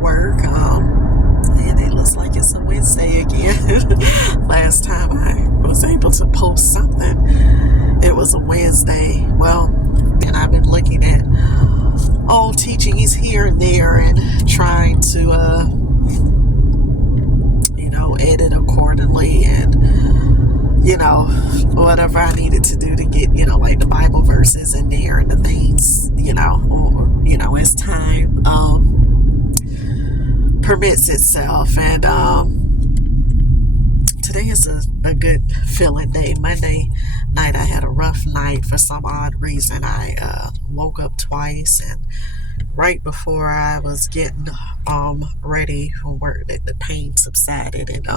work, and it looks like it's a Wednesday again. Last time I was able to post something, it was a Wednesday. Well, and I've been looking at all teachings here and there and trying to, edit accordingly and, whatever I needed to do to get, like the Bible verses in there and the things, as time permits itself. And today is a good feeling day. Monday night I had a rough night for some odd reason. I woke up twice, and right before I was getting ready for work, the pain subsided, and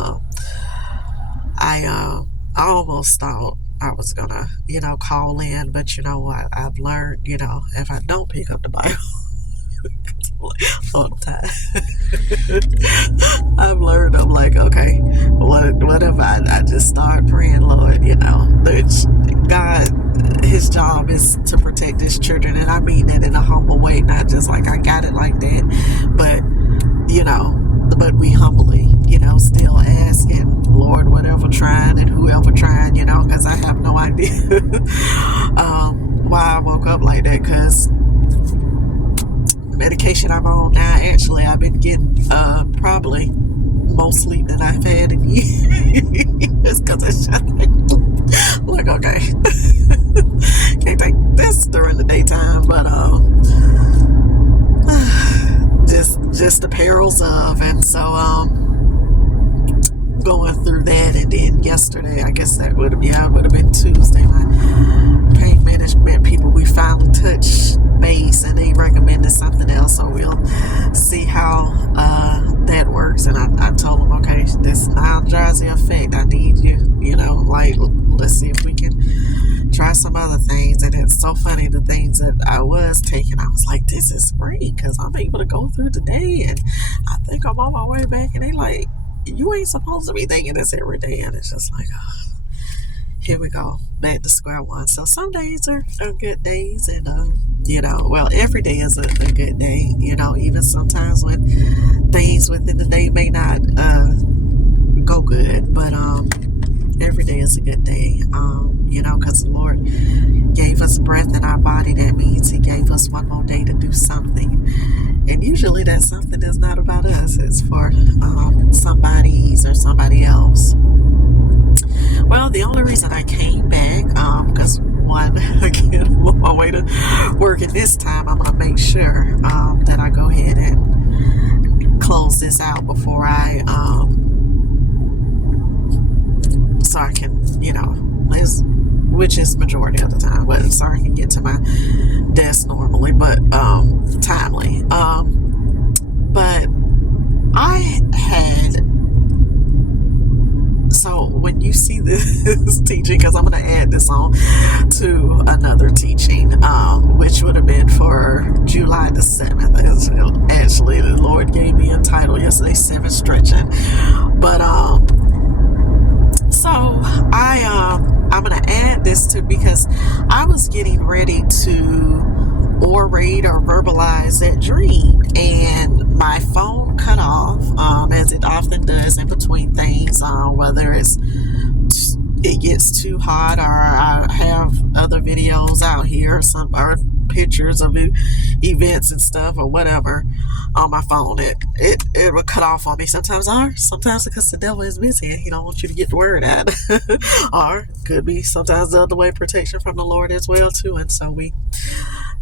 I almost thought I was gonna call in, but I've learned, if I don't pick up the Bible all the time, I've learned, I'm like, okay, whatever, I just start praying, Lord, God, his job is to protect his children, and I mean that in a humble way, not just like I got it like that, but but we humbly, still asking, Lord, whatever trying and whoever trying, because I have no idea why I woke up like that, because medication I'm on now, actually, I've been getting probably more sleep than I've had in years, because it's just like, okay, can't take this during the daytime, but just the perils of, and so going through that. And then yesterday, I guess that would have been Tuesday, my pain management people, we finally touched base, and they recommended something else, so we'll see how that works. And I told them, okay, this non-drowsy effect, I need you, let's see if we can try some other things. And it's so funny, the things that I was taking, I was like, this is great, because I'm able to go through the day, and I think I'm on my way back. And they like, you ain't supposed to be thinking this every day. And it's just like, here we go, back to square one. So some days are good days, and every day is a good day, even sometimes when things within the day may not go good, but every day is a good day, because the Lord gave us breath in our body. That means he gave us one more day to do something, and usually that something is not about us, it's for somebody's or somebody else. Well, the only reason I came back, because one, again, I'm on my way to work, and this time I'm going to make sure that I go ahead and close this out before so I can, which is majority of the time, but so I can get to my desk normally, but timely. But I had, so when you see this teaching, because I'm going to add this on to another teaching, which would have been for July the 7th. Actually, the Lord gave me a title yesterday, 7 Stretching. But so I'm going to add this to, because I was getting ready to orate or verbalize that dream, and my phone cut off, as it often does in between things, whether it gets too hot, or I have other videos out here, or pictures of events and stuff, or whatever on my phone, it will cut off on me. Sometimes because the devil is busy and he don't want you to get the word out. Or could be sometimes the other way, protection from the Lord as well too. And so we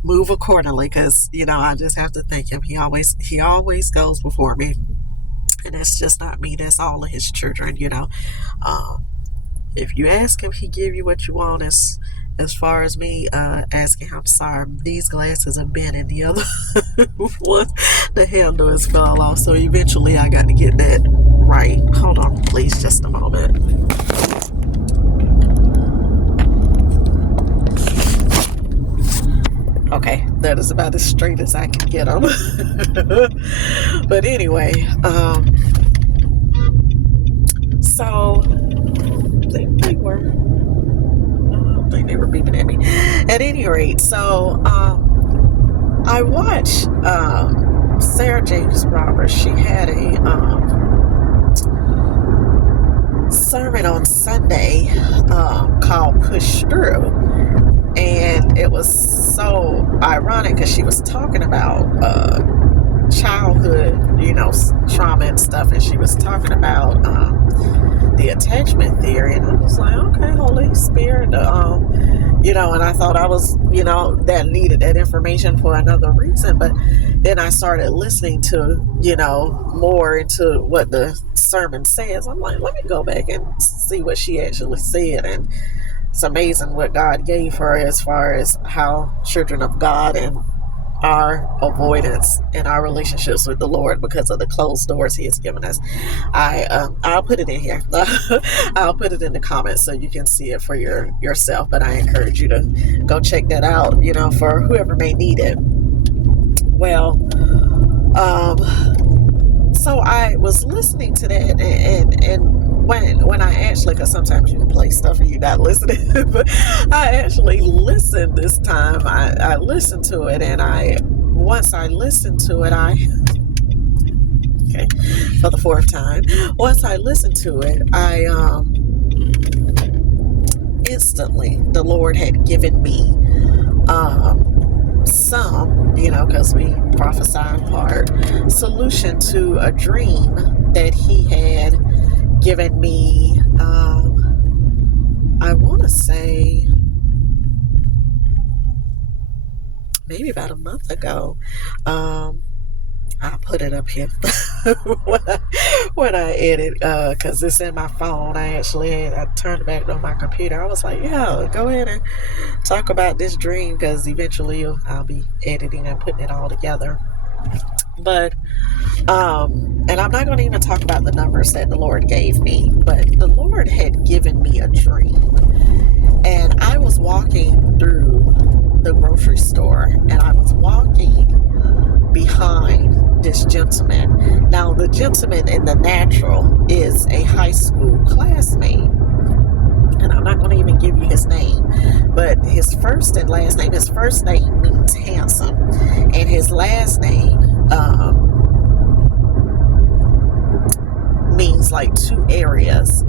move accordingly, because I just have to thank him. He always goes before me, and it's just not me, that's all of his children. If you ask him, he give you what you want. As far as me asking him, I'm sorry, these glasses have been in the other one, the handle has fell off, so eventually I got to get that right. Hold on please, just a moment. Okay, that is about as straight as I can get them. But anyway, so they were, I think they were beeping at me. At any rate, so I watched Sarah Jakes Roberts, she had a sermon on Sunday called Push Through. And it was so ironic because she was talking about childhood, trauma and stuff. And she was talking about the attachment theory. And I was like, okay, Holy Spirit, and I thought I was, that needed that information for another reason. But then I started listening to, more into what the sermon says. I'm like, let me go back and see what she actually said. And it's amazing what God gave her as far as how children of God and our avoidance in our relationships with the Lord because of the closed doors He has given us. I'll put it in here. I'll put it in the comments so you can see it for yourself. But I encourage you to go check that out. For whoever may need it. Well, so I was listening to that, and when I actually, because sometimes you can play stuff and you're not listening, but I actually listened this time. I listened to it, and once I listened to it, for the fourth time, once I listened to it, instantly, the Lord had given me some, because we prophesy in part, solution to a dream that He had given me, I want to say maybe about a month ago. I'll put it up here when I edit, because it's in my phone. I turned it back on my computer. I was like, yeah, go ahead and talk about this dream, because eventually I'll be editing and putting it all together. But and I'm not going to even talk about the numbers that the Lord gave me, but the Lord had given me a dream, and I was walking through the grocery store, and I was walking behind this gentleman. Now, the gentleman in the natural is a high school classmate, and I'm not going to even give you his name, but his first and last name, his first name means handsome, and his last name means like two areas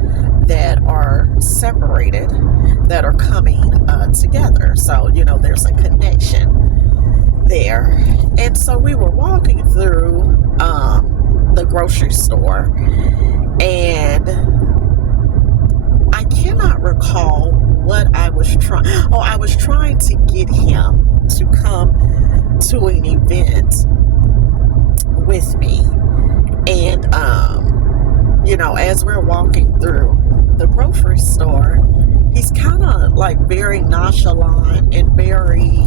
that are separated, that are coming together. So, there's a connection there. And so we were walking through the grocery store, and I cannot recall what I was trying. I was trying to get him to come to an event with me. And, as we're walking through the grocery store, he's kind of like very nonchalant and very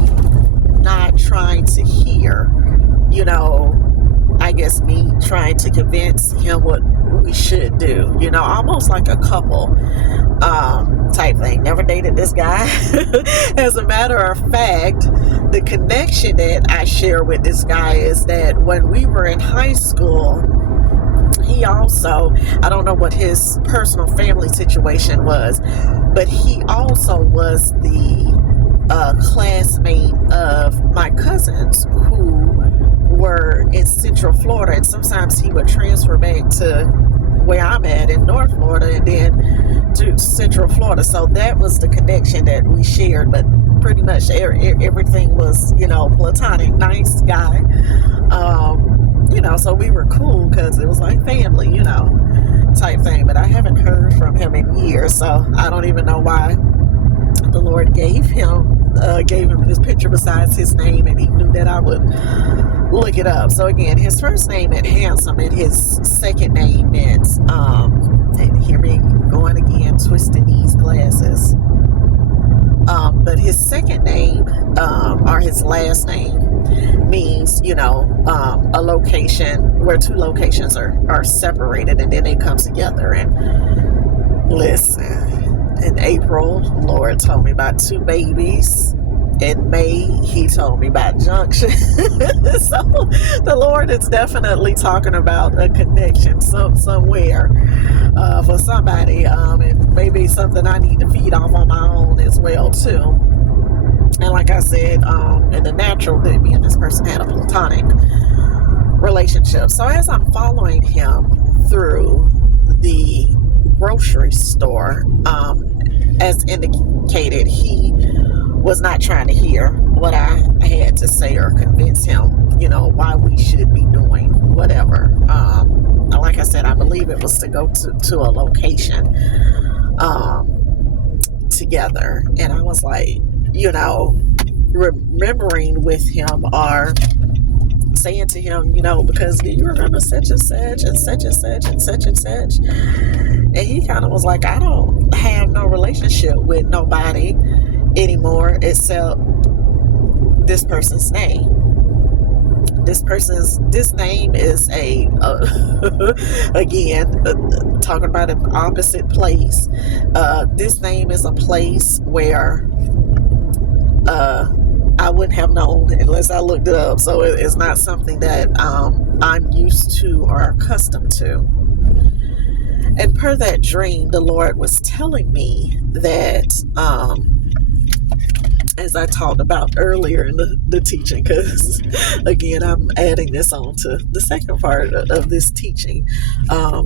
not trying to hear, I guess me trying to convince him what we should do, almost like a couple type thing. Never dated this guy. As a matter of fact, the connection that I share with this guy is that when we were in high school, he also, I don't know what his personal family situation was, but he also was the classmate of my cousins who were in Central Florida, and sometimes he would transfer back to where I'm at in North Florida and then to Central Florida. So that was the connection that we shared, but pretty much everything was, platonic, nice guy. So we were cool because it was like family, type thing. But I haven't heard from him in years, so I don't even know why the Lord gave him this picture besides his name, and He knew that I would look it up. So again, his first name meant handsome, and his second name meant, and hear me going again, twisting these glasses. But his second name, or his last name, means, a location where two locations are separated and then they come together. And listen, in April, Lord told me about two babies. In May, He told me about junction. So the Lord is definitely talking about a connection somewhere for somebody, and maybe something I need to feed off on my own as well too. And like I said, in the natural, that me and this person had a platonic relationship. So as I'm following him through the grocery store, as indicated, he was not trying to hear what I had to say or convince him, why we should be doing whatever. Like I said, I believe it was to go to a location together. And I was like, remembering with him or saying to him, because do you remember such and such and such and such and such and such? And he kind of was like, I don't have no relationship with nobody anymore except this person's name. This name is again, talking about an opposite place. This name is a place where I wouldn't have known unless I looked it up. So it's not something that I'm used to or accustomed to. And per that dream, the Lord was telling me that, as I talked about earlier in the teaching, because again, I'm adding this on to the second part of this teaching,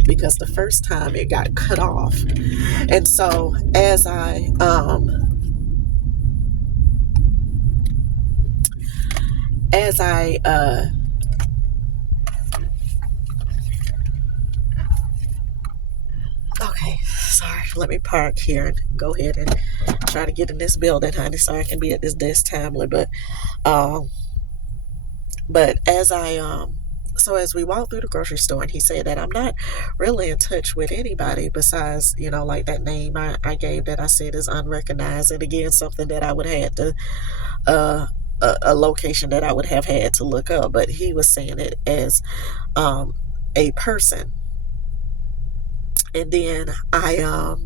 because the first time it got cut off. And so as I okay, sorry, let me park here and go ahead and try to get in this building, honey, so I can be at this desk timely. But as as we walked through the grocery store, and he said that I'm not really in touch with anybody besides, like that name I gave that I said is unrecognized. And again, something that I would have to, a location that I would have had to look up. But he was saying it as a person. And then I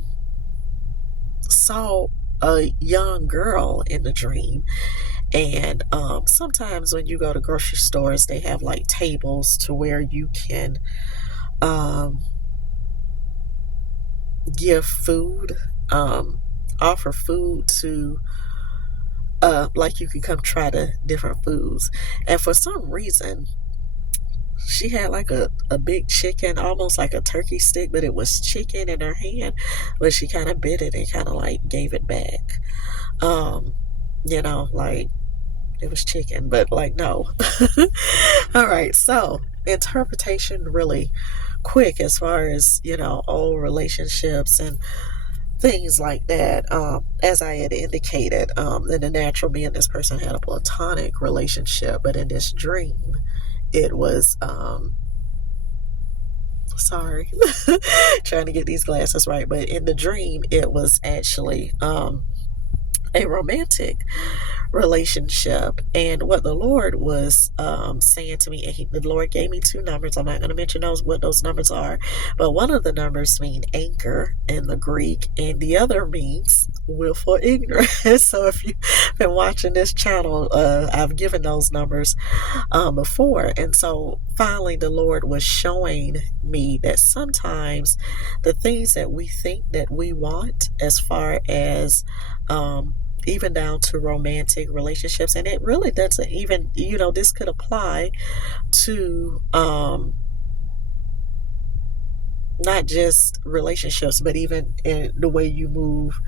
saw a young girl in the dream. And sometimes when you go to grocery stores, they have like tables to where you can give food, offer food to, like you can come try the different foods. And for some reason, she had like a big chicken, almost like a turkey stick, but it was chicken in her hand. But she kind of bit it and kind of like gave it back. Like it was chicken, but like, no. All right. So interpretation really quick as far as, old relationships and things like that. As I had indicated, in the natural, me and this person had a platonic relationship, but in this dream, it was, sorry, trying to get these glasses right. But in the dream, it was actually, a romantic relationship. And what the Lord was saying to me, and the Lord gave me two numbers. I'm not going to mention what those numbers are, but one of the numbers mean anchor in the Greek, and the other means willful ignorance. So if you've been watching this channel, I've given those numbers before. And so finally the Lord was showing me that sometimes the things that we think that we want, as far as even down to romantic relationships, and it really doesn't even, this could apply to not just relationships, but even in the way you move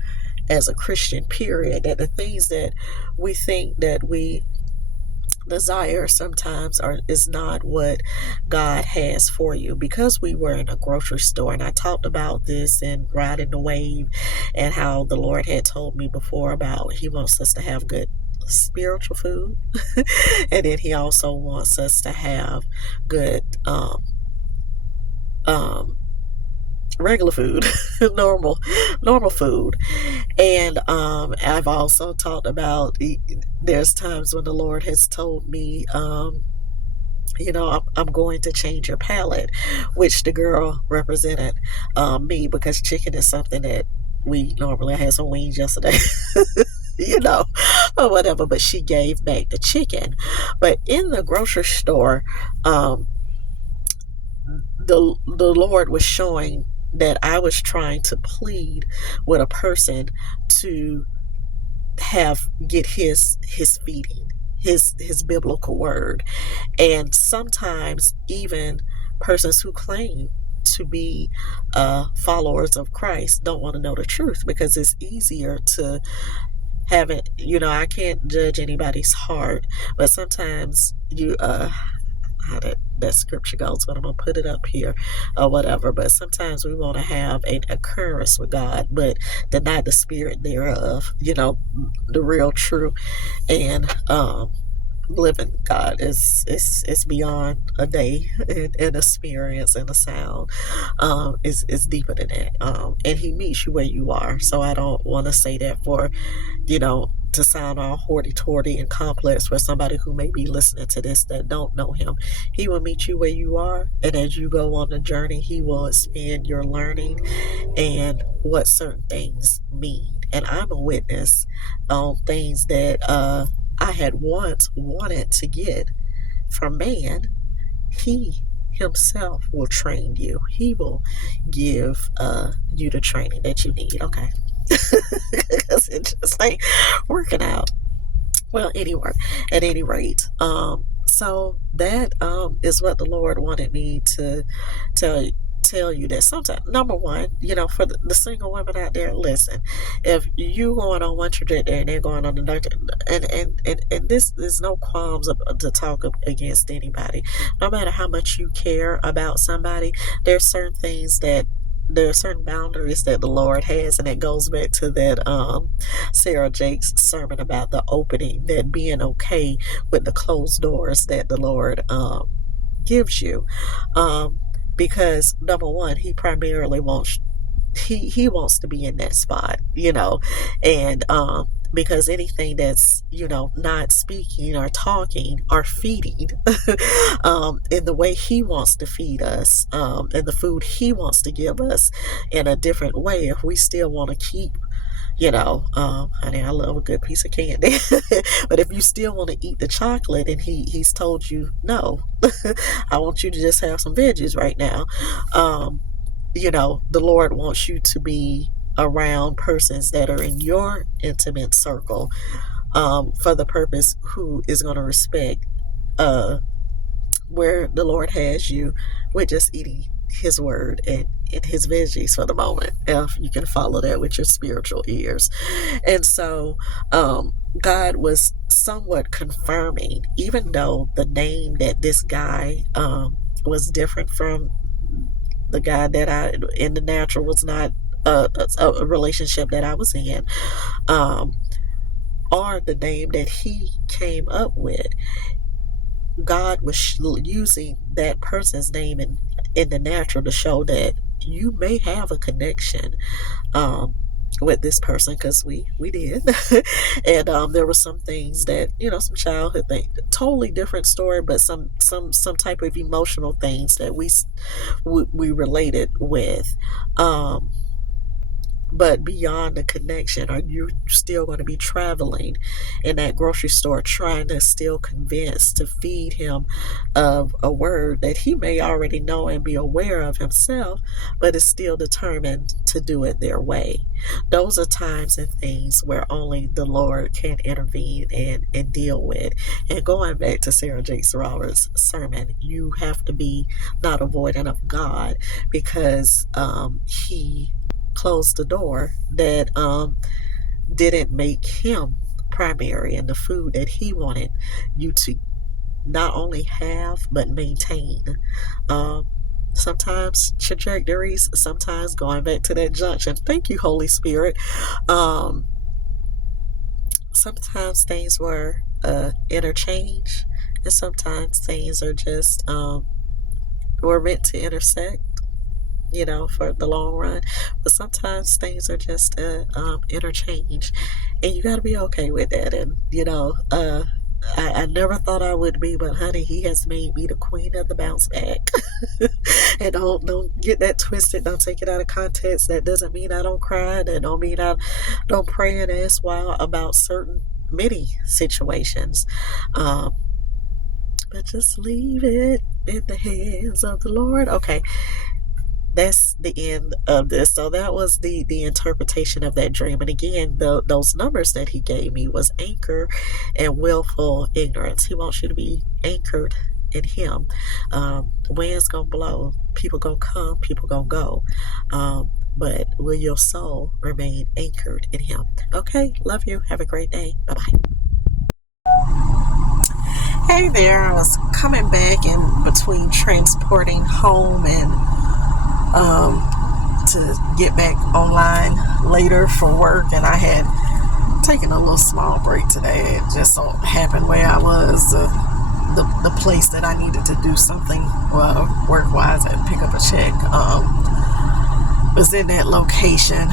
as a Christian, period, that the things that we think that we desire sometimes is not what God has for you. Because we were in a grocery store, and I talked about this in Riding the Wave, and how the Lord had told me before about He wants us to have good spiritual food and then He also wants us to have good regular food, normal food. And I've also talked about, there's times when the Lord has told me, I'm going to change your palate, which the girl represented me, because chicken is something that we normally, I had some wings yesterday, or whatever, but she gave back the chicken. But in the grocery store, the Lord was showing that I was trying to plead with a person to get his feeding, his biblical word. And sometimes even persons who claim to be followers of Christ don't want to know the truth, because it's easier to have it. I can't judge anybody's heart, but sometimes how that scripture goes, but I'm gonna put it up here or whatever. But sometimes we want to have an occurrence with God, but deny the spirit thereof. The real true and living God is beyond a day and experience and a sound. Is deeper than that. And He meets you where you are. So I don't want to say that for to sound all hoity-toity and complex for somebody who may be listening to this that don't know Him. He will meet you where you are, and as you go on the journey, He will expand your learning and what certain things mean. And I'm a witness on things that I had once wanted to get from man. He Himself will train you. He will give you the training that you need. Okay. Because it just ain't working out. Well, anyway, at any rate, so that is what the Lord wanted me to tell you, that sometimes, number one, for the single women out there, listen, if you going on one trajectory and they're going on another, and this, there's no qualms to talk against anybody, no matter how much you care about somebody. There are certain boundaries that the Lord has, and it goes back to that Sarah Jake's sermon about the opening, that being okay with the closed doors that the Lord gives you. Because number one, He primarily wants he wants to be in that spot, and because anything that's not speaking or talking or feeding in the way He wants to feed us, and the food He wants to give us in a different way, if we still want to keep honey, I love a good piece of candy. But if you still want to eat the chocolate and he's told you, no, I want you to just have some veggies right now. The Lord wants you to be around persons that are in your intimate circle, for the purpose, who is going to respect where the Lord has you, with just eating His word and His veggies for the moment, if you can follow that with your spiritual ears. And so God was somewhat confirming, even though the name that this guy was different from the guy that I in the natural, was not a relationship that I was in, or the name that he came up with. God was using that person's name in the natural to show that you may have a connection with this person, because we did. And there were some things that, some childhood things, totally different story, but some type of emotional things that we related with. But beyond the connection, are you still going to be traveling in that grocery store trying to still convince to feed him of a word that he may already know and be aware of himself, but is still determined to do it their way? Those are times and things where only the Lord can intervene and deal with. And going back to Sarah Jakes Roberts' sermon, you have to be not avoidant of God, because he closed the door that didn't make him primary in the food that he wanted you to not only have but maintain. Sometimes trajectories, sometimes going back to that junction, thank you Holy Spirit, sometimes things were interchange, and sometimes things are just were meant to intersect, for the long run. But sometimes things are just interchange, and you got to be okay with that. And I never thought I would be, but honey, He has made me the queen of the bounce back. And don't get that twisted. Don't take it out of context. That doesn't mean I don't cry. That don't mean I don't pray and ask why about many situations. But just leave it in the hands of the Lord. Okay. that's the end of this. So that was the interpretation of that dream. And again, those numbers that he gave me was anchor and willful ignorance. He wants you to be anchored in him. The wind's gonna blow, people gonna come, people gonna go, but will your soul remain anchored in him? Okay, love you, have a great day, bye bye. Hey there, I was coming back in between transporting home and to get back online later for work, and I had taken a little small break today. It just so happened where I was, the place that I needed to do something work-wise and pick up a check was in that location.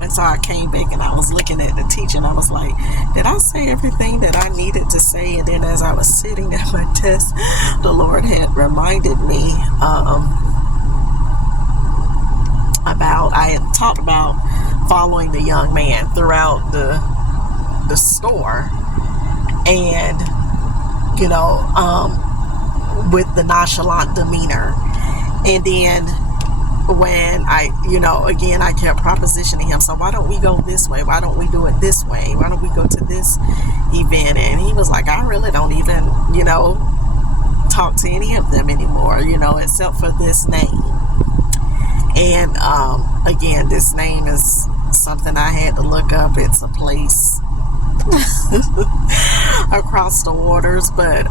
And so I came back and I was looking at the teaching. I was like, did I say everything that I needed to say? And then as I was sitting at my desk, the Lord had reminded me I had talked about following the young man throughout the store, and with the nonchalant demeanor. And then when again, I kept propositioning him, so why don't we go this way? Why don't we do it this way? Why don't we go to this event? And he was like, I really don't even, talk to any of them anymore, except for this name. And again, this name is something I had to look up. It's a place across the waters, but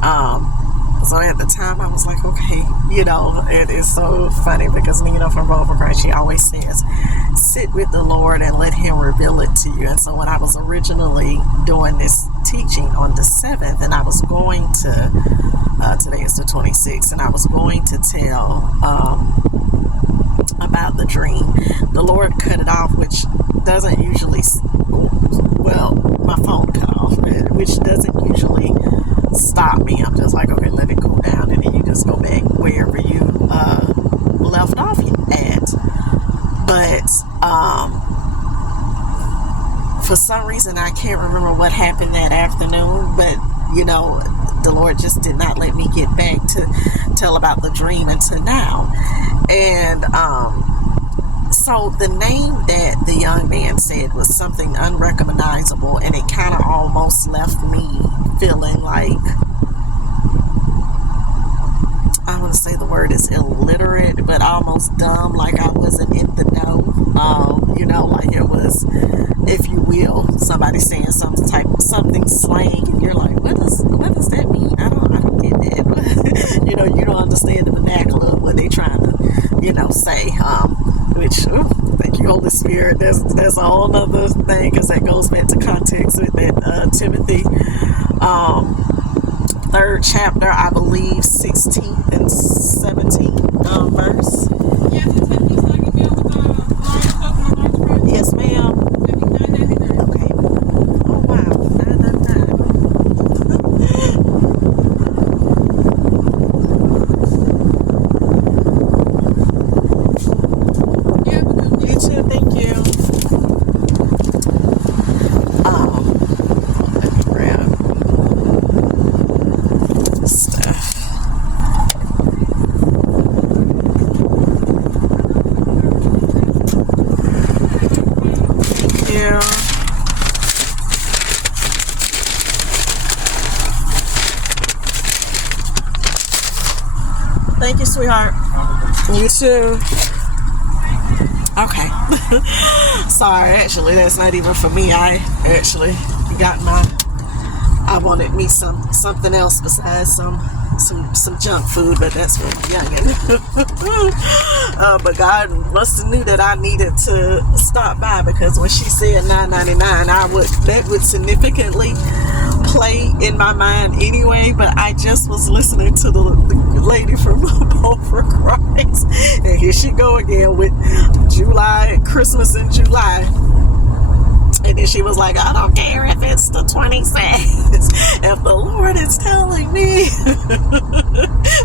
so at the time I was like, okay, it is so funny because Nina from Rover Christ, she always says, sit with the Lord and let him reveal it to you. And so when I was originally doing this teaching on the 7th, and I was going to today is the 26th, and I was going to tell about the dream, the Lord cut it off, which doesn't usually, my phone cut off, which doesn't usually stop me. I'm just like, okay, let it cool down, and then you just go back wherever you left off at. But for some reason, I can't remember what happened that afternoon, but the Lord just did not let me get back to tell about the dream until now. And so the name that the young man said was something unrecognizable, and it kind of almost left me feeling like, I want to say the word is illiterate, but almost dumb, like I wasn't in the know. Like it was, if you will, somebody saying something slang, and you're like, what does that mean? I don't get that. You don't understand the vernacular of what they trying to, say. Which, thank you, Holy Spirit. There's a whole other thing, because that goes back to context with that Timothy 3rd chapter, I believe, 16th and 17th verse. Yes, ma'am. Okay. Oh, wow. 999. You too, thank you. Let me grab stuff. Thank you. Thank you, sweetheart. You too. Okay. Sorry, actually, that's not even for me. I actually got I wanted me something else besides some junk food, but that's for youngin'. But God must have knew that I needed to stop by, because when she said $9.99, that would significantly play in my mind anyway. But I just was listening to the lady from Boulder Christ, and here she go again with July, Christmas in July. And then she was like, I don't care if it's the 26th, if the Lord is telling me.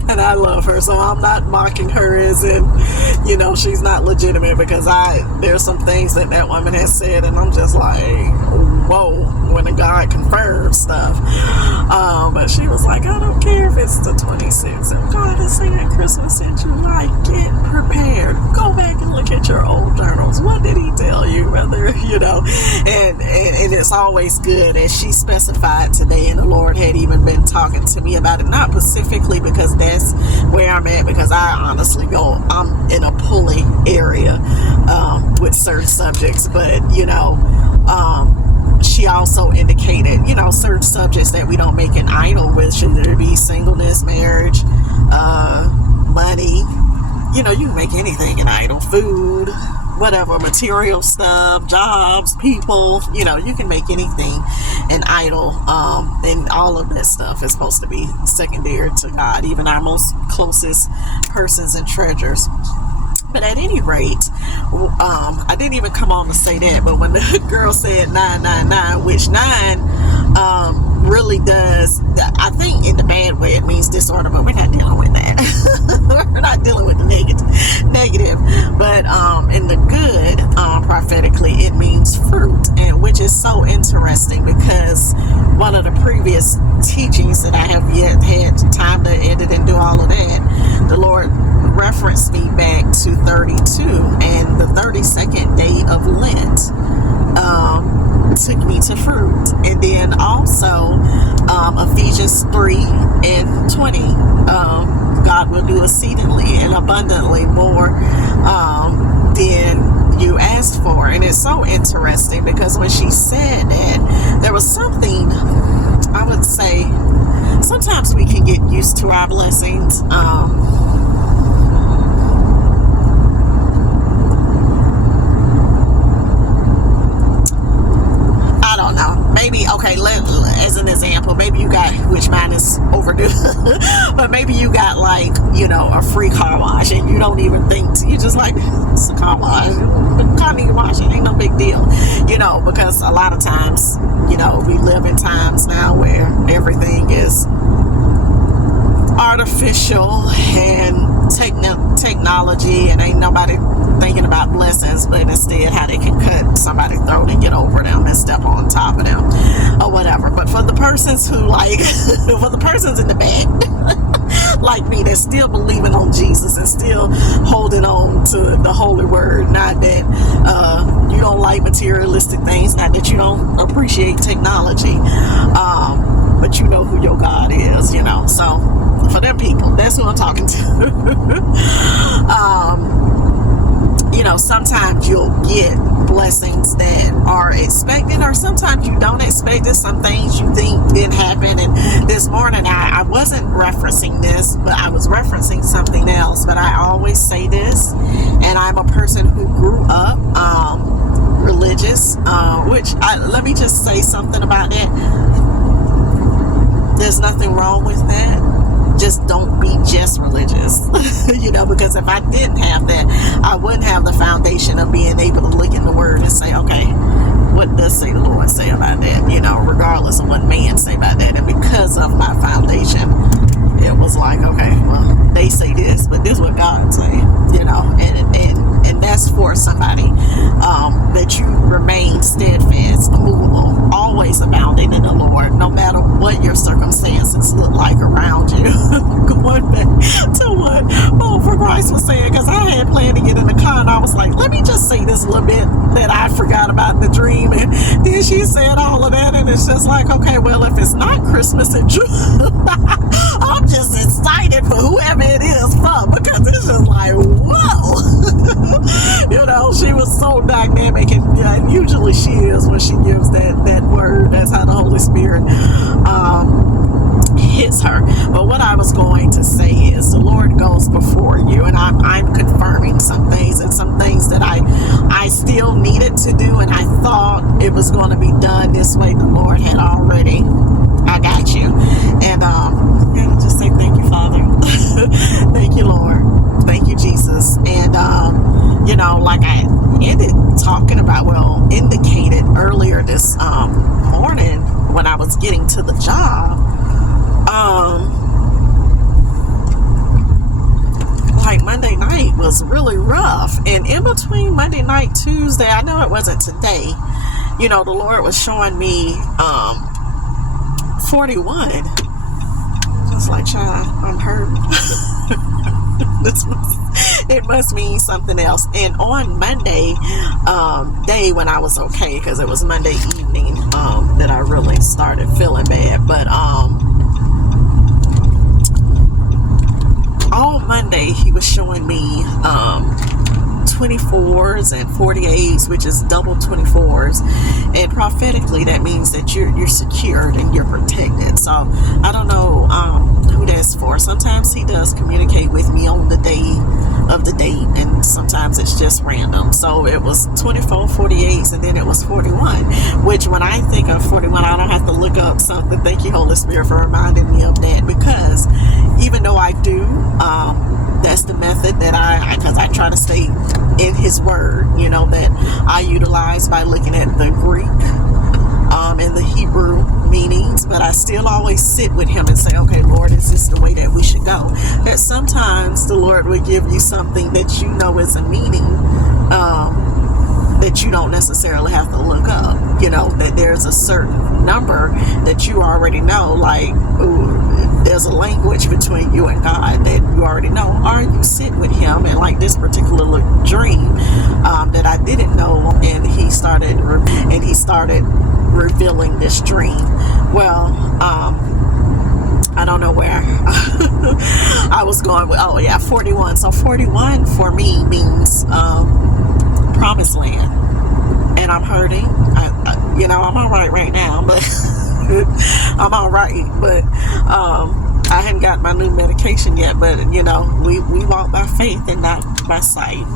And I love her, so I'm not mocking her as in, she's not legitimate, because there's some things that woman has said, and I'm just like, whoa when a God confirms stuff. But she was like, I don't care if it's the 26th. If God is saying Christmas in July, get prepared. Go back and look at your old journals. What did he tell you, brother? You know, and it's always good. As she specified today, and the Lord had even been talking to me about it, not specifically because that's where I'm at, because I honestly I'm in a pulley area with certain subjects, but you know, she also indicated, you know, certain subjects that we don't make an idol with, should there be singleness, marriage, money, you know, you can make anything an idol, food, whatever, material stuff, jobs, people, you know, you can make anything an idol, and all of that stuff is supposed to be secondary to God, even our most closest persons and treasures. But at any rate, I didn't even come on to say that, but when the girl said 999, which 9 really does, I think in the bad way it means disorder, but we're not dealing with that. We're not dealing with the negative. But in the good, prophetically, it means fruit, and which is so interesting, because one of the previous teachings that I have yet had time to edit and do all of that, the Lord referenced me back to 32 and the 32nd day of Lent took me to fruit. And then also Ephesians 3 and 20, God will do exceedingly and abundantly more than you asked for. And it's so interesting, because when she said that, there was something, I would say, sometimes we can get used to our blessings. Maybe, okay, as an example, maybe you got, which mine is overdue, but maybe you got, like, you know, a free car wash, and you don't even think, you just like, it's a car wash, car need wash, it ain't no big deal, you know, because a lot of times, you know, we live in times now where everything is artificial and technology, and ain't nobody thinking about blessings, but instead how they can cut somebody's throat and get over them and step on top of them or whatever. But for the persons who, like, for the persons in the back like me, that's still believing on Jesus and still holding on to the holy word, not that you don't like materialistic things, not that you don't appreciate technology, but you know who your God is, you know. So for them people, that's who I'm talking to. You know, sometimes you'll get blessings that are expected, or sometimes you don't expect it. Some things you think didn't happen. And this morning, I wasn't referencing this, but I was referencing something else. But I always say this, and I'm a person who grew up religious, let me just say something about that. There's nothing wrong with that. Just don't be just religious, you know, because if I didn't have that, I wouldn't have the foundation of being able to look in the word and say, okay, what does say the Lord say about that, you know, regardless of what man say about that. And because of my foundation, it was like, okay, well, they say this, but this is what God say, you know, and that's for somebody, that you remain steadfast, immovable, always abounding in the Lord, no matter what your circumstances look like around you. Going back to what for Christ was saying, because I had planned to get in the car, and I was like, let me just say this a little bit that I forgot about the dream. And then she said all of that, and it's just like, okay, well, if it's not Christmas in June, I'm just excited for whoever it is for, because it's just like, whoa. You know, she was so dynamic, and usually she is when she gives that word. That's how the Holy Spirit hits her. But what I was going to say is, the Lord goes before you, and I'm confirming some things, and some things that I still needed to do, and I thought it was going to be done this way. The Lord had already, I got you. And just say thank you, Father. Thank you, Lord. Thank you, Jesus. And you know, like I ended talking about, indicated earlier this morning when I was getting to the job, like Monday night was really rough, and in between Monday night, Tuesday, I know it wasn't today, you know, the Lord was showing me 41. Just like, child, I'm hurt. It must mean something else. And on Monday day, when I was okay, because it was Monday evening that I really started feeling bad. But all Monday he was showing me 24s and 48s, which is double 24s, and prophetically that means that you're secured and you're protected. So I don't know who that's for. Sometimes he does communicate with me on the day of the date, and sometimes it's just random. So it was 24, 48s, and then it was 41, which when I think of 41, I don't have to look up something. Thank you, Holy Spirit, for reminding me of that, because even though I do, that's the method that because I try to stay in his word, you know, that I utilize by looking at the Greek and the Hebrew meanings. But I still always sit with him and say, okay, Lord, is this the way that we should go? That sometimes the Lord will give you something that you know is a meaning that you don't necessarily have to look up, you know, that there's a certain number that you already know, like, ooh, there's a language between you and God that you already know, or you sit with him. And like this particular dream that I didn't know, and he started revealing this dream. Well, I don't know where I was going with. Oh yeah, 41. So 41 for me means promised land, and I'm hurting. You know, I'm all right now, but I'm all right. But I hadn't got my new medication yet. But you know, we walk by faith and not by sight.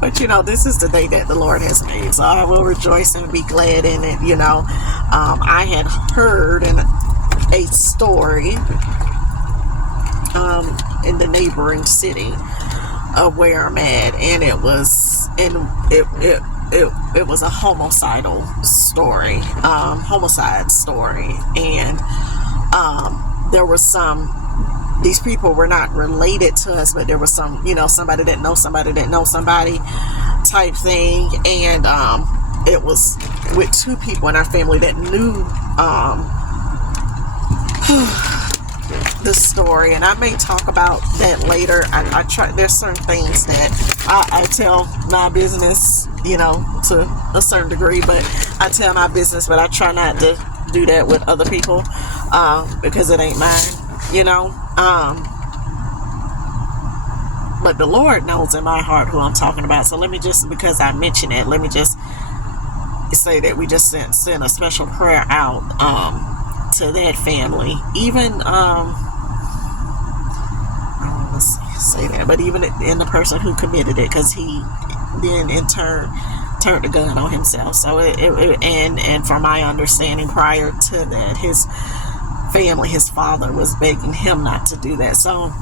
But you know, this is the day that the Lord has made, so I will rejoice and be glad in it. You know, I had heard a story in the neighboring city of where I'm at, and it was a homicidal story, homicide story, and there was these people were not related to us, but there was some, you know, somebody that knows somebody that knows somebody type thing, and it was with two people in our family that knew the story, and I may talk about that later. I try. There's certain things that I tell my business, you know, to a certain degree, but I tell my business, but I try not to do that with other people because it ain't mine, you know. But the Lord knows in my heart who I'm talking about. So let me just, because I mentioned it, let me just say that we just sent a special prayer out to that family. Even let's say that, but even in the person who committed it, because he then in turn turned the gun on himself. So and from my understanding, prior to that, his family, his father was begging him not to do that. So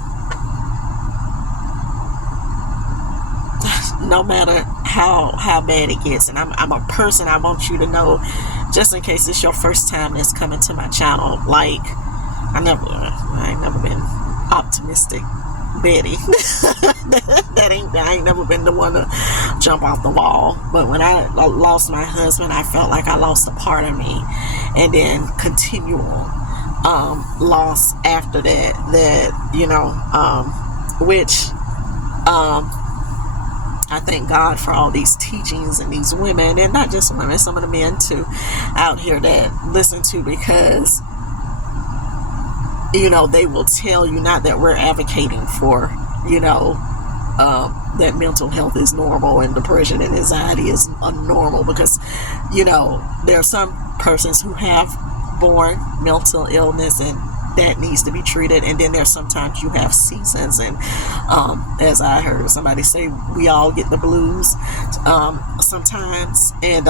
no matter how bad it gets, and I'm a person, I want you to know, just in case it's your first time that's coming to my channel, like I ain't never been optimistic Betty. I ain't never been the one to jump off the wall. But when I lost my husband, I felt like I lost a part of me, and then continual loss after that, you know, which I thank God for all these teachings and these women, and not just women, some of the men too out here that listen to, because you know, they will tell you, not that we're advocating for, you know, that mental health is normal and depression and anxiety is normal, because, you know, there are some persons who have born mental illness and that needs to be treated, and then there's sometimes you have seasons, and as I heard somebody say, we all get the blues sometimes, and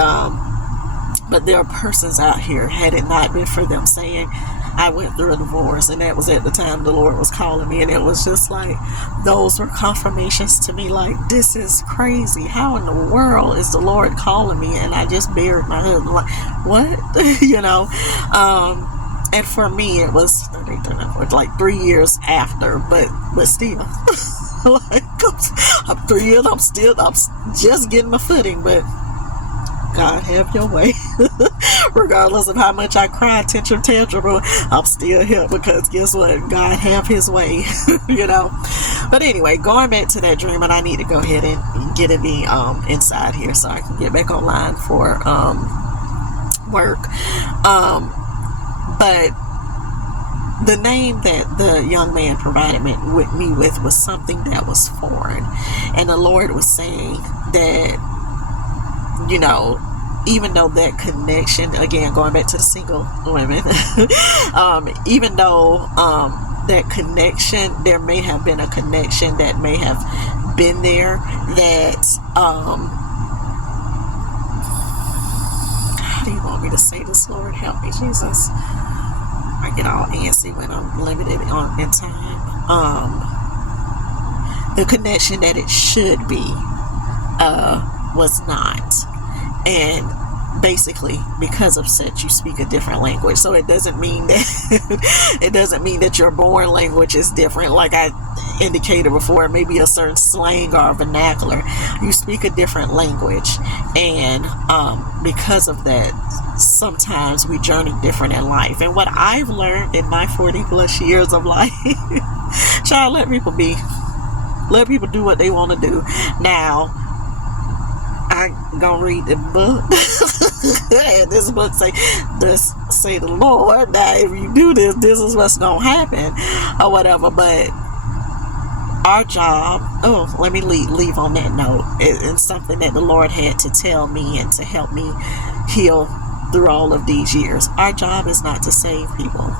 but there are persons out here, had it not been for them saying, I went through a divorce, and that was at the time the Lord was calling me, and it was just like, those were confirmations to me, like, this is crazy. How in the world is the Lord calling me, and I just buried my husband? Like, what? You know? And for me, it was like 3 years after, but still, like, I'm 3 years, I'm just getting my footing, but God, have your way. Regardless of how much I cry, tantrum, I'm still here because guess what? God have his way, you know. But anyway, going back to that dream, and I need to go ahead and get in the inside here so I can get back online for work. But the name that the young man provided me with was something that was foreign, and the Lord was saying that, you know, even though that connection, again going back to the single women, even though that connection, there may have been a connection that may have been there that how do you want me to say this, Lord help me Jesus, I get all antsy when I'm limited in time. The connection that it should be was not. And basically, because of such, you speak a different language. So it doesn't mean that it doesn't mean that your born language is different. Like I indicated before, maybe a certain slang or vernacular. You speak a different language, and because of that, sometimes we journey different in life. And what I've learned in my 40 plus years of life, child, let people be. Let people do what they want to do. Now, I gonna read the book. And this book say the Lord, now if you do this, this is what's gonna happen, or whatever. But our job, let me leave on that note. It's something that the Lord had to tell me and to help me heal through all of these years. Our job is not to save people.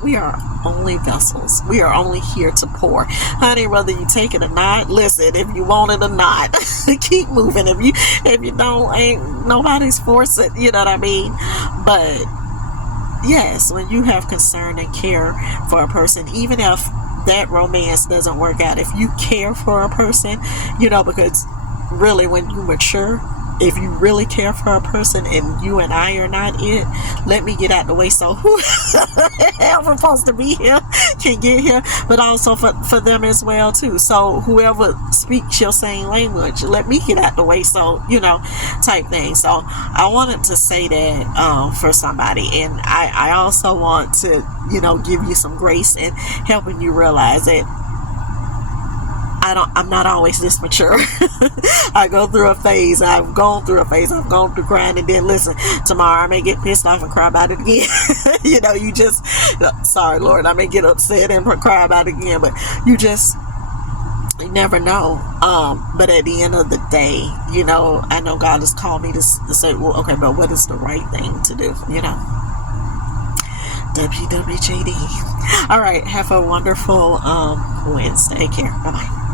We are only vessels. We are only here to pour. Honey, whether you take it or not, listen, if you want it or not, keep moving. If you don't, ain't nobody's forcing, you know what I mean? But yes, when you have concern and care for a person, even if that romance doesn't work out, if you care for a person, you know, because really when you mature, if you really care for a person and you and I are not it, let me get out the way so whoever supposed to be here can get here, but also for them as well too. So whoever speaks your same language, let me get out the way, so, you know, type thing. So I wanted to say that for somebody, and I also want to, you know, give you some grace in helping you realize that I'm not always this mature. I go through a phase. I've gone through crying, and then listen, tomorrow I may get pissed off and cry about it again. You know, sorry Lord, I may get upset and cry about it again, but you never know. But at the end of the day, you know, I know God has called me to say, well, okay, but what is the right thing to do, you know? WWJD. All right, have a wonderful Wednesday. Take care. Bye-bye.